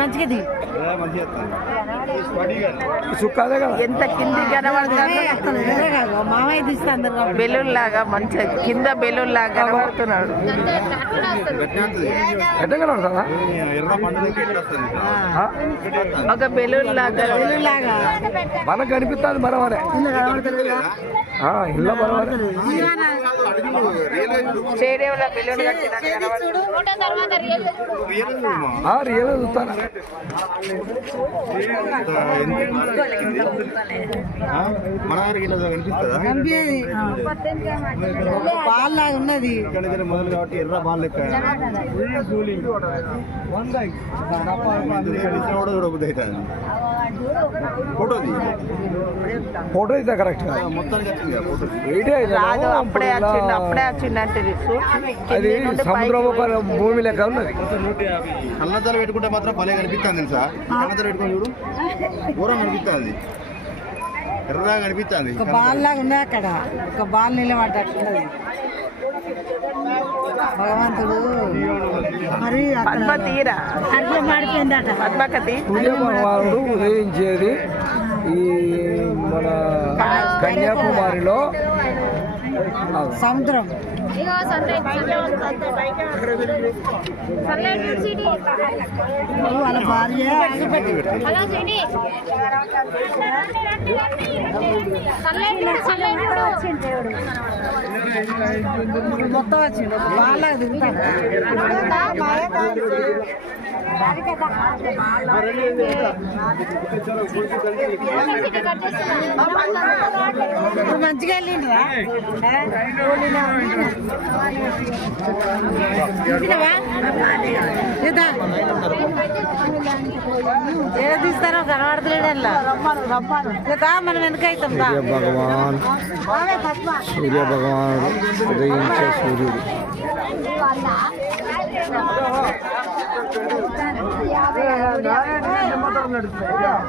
మంచిది ఎంత కింది మామయ్య తీస్తాను బెలూన్ లాగా మంచిగా కింద బెలూన్ లాగా కనబడుతున్నాడు. ఒక బెలూన్ లాగా మనకు కనిపిస్తుంది మరవనే ఇల్లు మరవనే స్టేడియంలో బెలూన్ రియల్ చూస్తాను. బాల్ లాగా ఉన్నది మొదలు కాబట్టి ఎర్ర బాల్ లెక్క ఫోటో అయితే కరెక్ట్ అప్పుడే వచ్చిందంటే అది సముద్రం ఒక భూమి లెక్క ఉన్నది. కళ్ళద్దాలు పెట్టుకుంటే మాత్రం భలే కనిపిస్తుంది తెలుసా. కళ్ళద్దాలు పెట్టుకుని చూడు ఘోరం కనిపిస్తుంది, ఎర్రగా కనిపిస్తుంది. ఒక బాల్ లాగా ఉన్నది అక్కడ, ఒక బాల్ నిలబడ్డట్టున్నది. భగవంతుడు మరి మాడిపోయిందట. సూర్య భగవానుడు ఉదయించేది ఈ మన కన్యాకుమారిలో సముద్రం. వాళ్ళ భార్య మొత్తం వచ్చింది బాగా దిగుతాడు. మంచిగా వెళ్ళిండ్రా ఏదో తీస్తారో కనబడతలేడల్లా మనం వెనకైతాం. భగవాన్ సూర్య భగవానుడు ఉదయించే సూర్యుడు.